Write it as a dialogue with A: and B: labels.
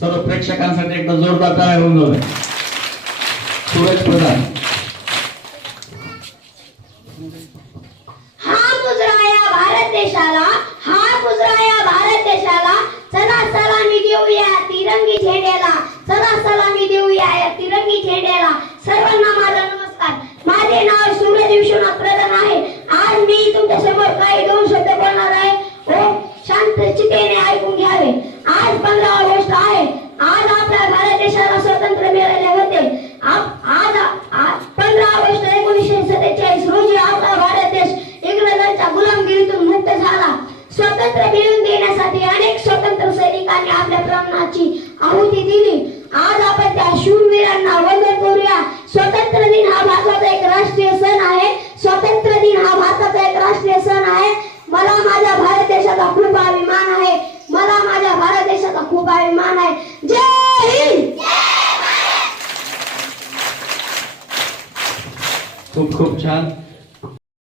A: सर्व प्रेक्षकांसाठी एकदा जोरदार टाळ्या होऊन जाऊ सूरज प्रधान.
B: हा गुजराया भारत देशाला हा कुजराया भारत देशाला चला सलामी देऊया तिरंगी झेंड्याला चला सलामी देऊया या तिरंगी झेंड्याला. प्राणाची आहुती दिली. आज आपण त्या शूरवीरांना वंदन करूया. स्वातंत्र्य दिन हा भारताचा एक राष्ट्रीय सण आहे. स्वातंत्र्य दिन हा भारताचा एक राष्ट्रीय सण आहे. मला माझ्या भारत देशाचा खूप अभिमान आहे. मला माझ्या भारत देशाचा खूप अभिमान आहे. जय हिंद!
A: खूप खूप छान.